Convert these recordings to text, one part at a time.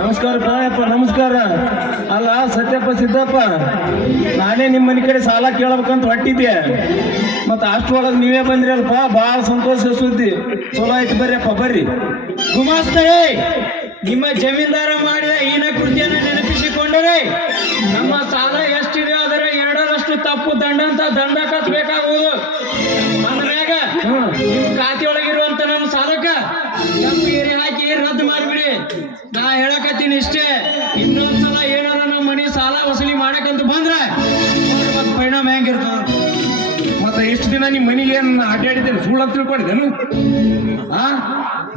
ನಮಸ್ಕಾರ ಪಾಯಪ್ಪ, ನಮಸ್ಕಾರ. ಅಲ್ಲ ಸತ್ಯಪ್ಪ ಸಿದ್ದಪ್ಪ, ನಾನೇ ನಿಮ್ಮ ಮನೆ ಕಡೆ ಸಾಲ ಕೇಳಬೇಕಂತ ಹೊಟ್ಟಿದ್ದೆ. ಮತ್ತೆ ಅಷ್ಟೊಳಗೆ ನೀವೇ ಬಂದ್ರಿ ಅಲ್ಪ, ಭಾಳ ಸಂತೋಷ ಸುದ್ದಿ. ಚಲೋ ಆಯ್ತು, ಬರ್ರಿಯಪ್ಪ ಬರ್ರಿ. ಗುಮಾಸ್ತರೇ, ನಿಮ್ಮ ಜಮೀನ್ದಾರ ಮಾಡಿದ ಹೀನ ಕೃತಿಯನ್ನು ನೆನಪಿಸಿಕೊಂಡರೆ ನಮ್ಮ ಸಾಲ ಎಷ್ಟಿದೆ ಅದರ ಎರಡರಷ್ಟು ತಪ್ಪು ದಂಡ ಅಂತ ದಂಡ ಕಟ್ಟಬೇಕಾಗುವುದು. ಅಂದ್ಮ್ಯಾಗ ನಿಮ್ಮ ಖಾತೆಯೊಳಗಿರುವಂತ ನಮ್ಮ ಸಾಲಕ್ಕ ಕಪ್ಪು ಏರಿ ಹಾಕಿ ರದ್ದು ಮಾಡಿಬಿಡಿ. ನಾ ಹೇಳಕತ್ತೀನಿ ಇಷ್ಟೇ. ಇನ್ನೊಂದ್ಸಲ ಏನಾರ ನಮ್ಮ ಮನೆ ಸಾಲ ವಸೂಲಿ ಮಾಡಕಂತ ಬಂದ್ರೆ ಮತ್ತೆ ಪರಿಣಾಮ ಹೆಂಗಿರ್ತದ? ಮತ್ತೆ ಇಷ್ಟು ದಿನ ನಿಮ್ಮ ಮನೆಗೆ ಏನು ಅಡ್ಡಾಡಿದ್ದೇನೆ, ಸುಳ್ಳು ಅಂತ ತಿಳ್ಕೊಂಡಿದ್ದೇನು?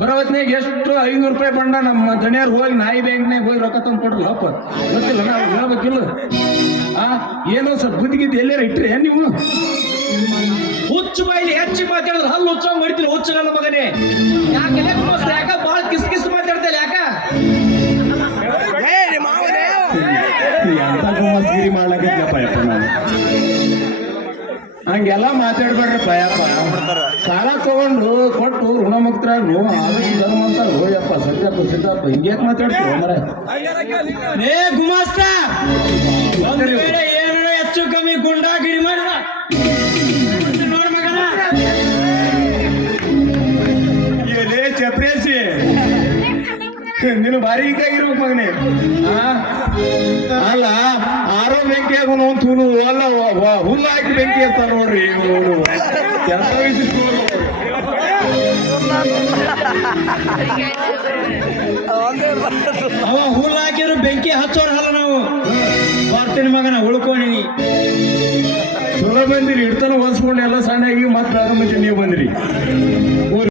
ಬರೋತ್ನಾಗ ಎಷ್ಟು 500 ರೂಪಾಯಿ ಬಂಡ ನಮ್ಮ ದಣಿಯರು ಹೋಗಿ ನಾಯಿ ಬ್ಯಾಂಕ್ನಾಗ ಹೋಗಿ ರೊಕ್ಕ ತಂದು ಕೊಡ್ರಲ್ಲ ಅಪ್ಪ, ಗೊತ್ತಿಲ್ಲ ನಾವು ಹೇಳ್ಬೇಕಿಲ್ಲ. ಏನೋ ಸ್ವಲ್ಪ ಬುದ್ಧಿಗಿದ್ದು ಎಲ್ಲಾರ ಇಟ್ರಿ ನೀವು? ಹುಚ್ಚು ಬಾಯಿಲಿ ಹೆಚ್ಚು ಮಾತಾಡಿದ್ರೆ ಹಲ್ಲು ಹುಚ್ಚ ಮಾಡ್ತೀನಿ. ಹುಚ್ಚು ನನ್ನ ಮಗನೇ, ಯಾಕ ಬಾಳ ಕಿಸ್ ಕಿಸ್ ಮಾತಾಡ್ತಲ್ಲ? ಯಾಕ ಎಂತ ಗುಮ್ಮಸ್ಗಿರಿ ಮಾಡ್ಲಾಕೈತಪ್ಪ ಯಪ್ಪ ನಾನು. ಹಂಗೆಲ್ಲ ಮಾತಾಡ್ಬೇಡ್ರಪ್ಪ ಯಪ್ಪ. ಸಾಲ ತಗೊಂಡು ಕೊಟ್ಟು ಋಣಮುಕ್ತರಾಗು ಅದಕ್ಕೆ ಧರ್ಮ ಅಂತ ಹೋಯಪ್ಪ. ಸತ್ಯಪ್ಪ ಸಿದ್ದಪ್ಪ ಹಿಂಗ್ಯಾಕೆ ಮಾತಾಡ್ತೀವಿ ಮರ? ಏ ಗುಮಾಸ್ತ, ಒಂದು ವೇಳೆ ಏನಾರ ಹೆಚ್ಚು ಕಮ್ಮಿ ಗುಂಡಾಗಿರಿ ಮಾಡಿದ ನೋಡ್ ಮಗನ. ಏನೇ ಚಪ್ರೇಸಿ, ನೀನು ಭಾರಿ ಇರ್ಬೇಕು ಮಗನೇ. ಅಲ್ಲ ಆರೋ ಬೆಂಕಿ ಆಗೋನು ಅಂತ ಅಲ್ಲ, ಹುಲ್ಲು ಹಾಕಿ ಬೆಂಕಿ ಅಂತ ನೋಡ್ರಿ. ಎಂತ ವಿಚಿತ್ರ. ಅವ ಹುಲ್ಲು ಹಾಕಿದ್ರು ಬೆಂಕಿ ಹಚ್ಚೋರಲ್ಲ ನಾವು. ಬರ್ತೀನಿ ಮಗನ, ಉಳ್ಕೊಂಡಿನಿ. ಚಲೋ ಬಂದಿರಿ, ಇಡ್ತಾನ ಹೊಲ್ಸ್ಕೊಂಡು ಎಲ್ಲ ಸಣ್ಣಾಗಿ ಮತ್ತೆ ಪ್ರಾರಂಭಿಸಿ ನೀವು ಬಂದಿರಿ.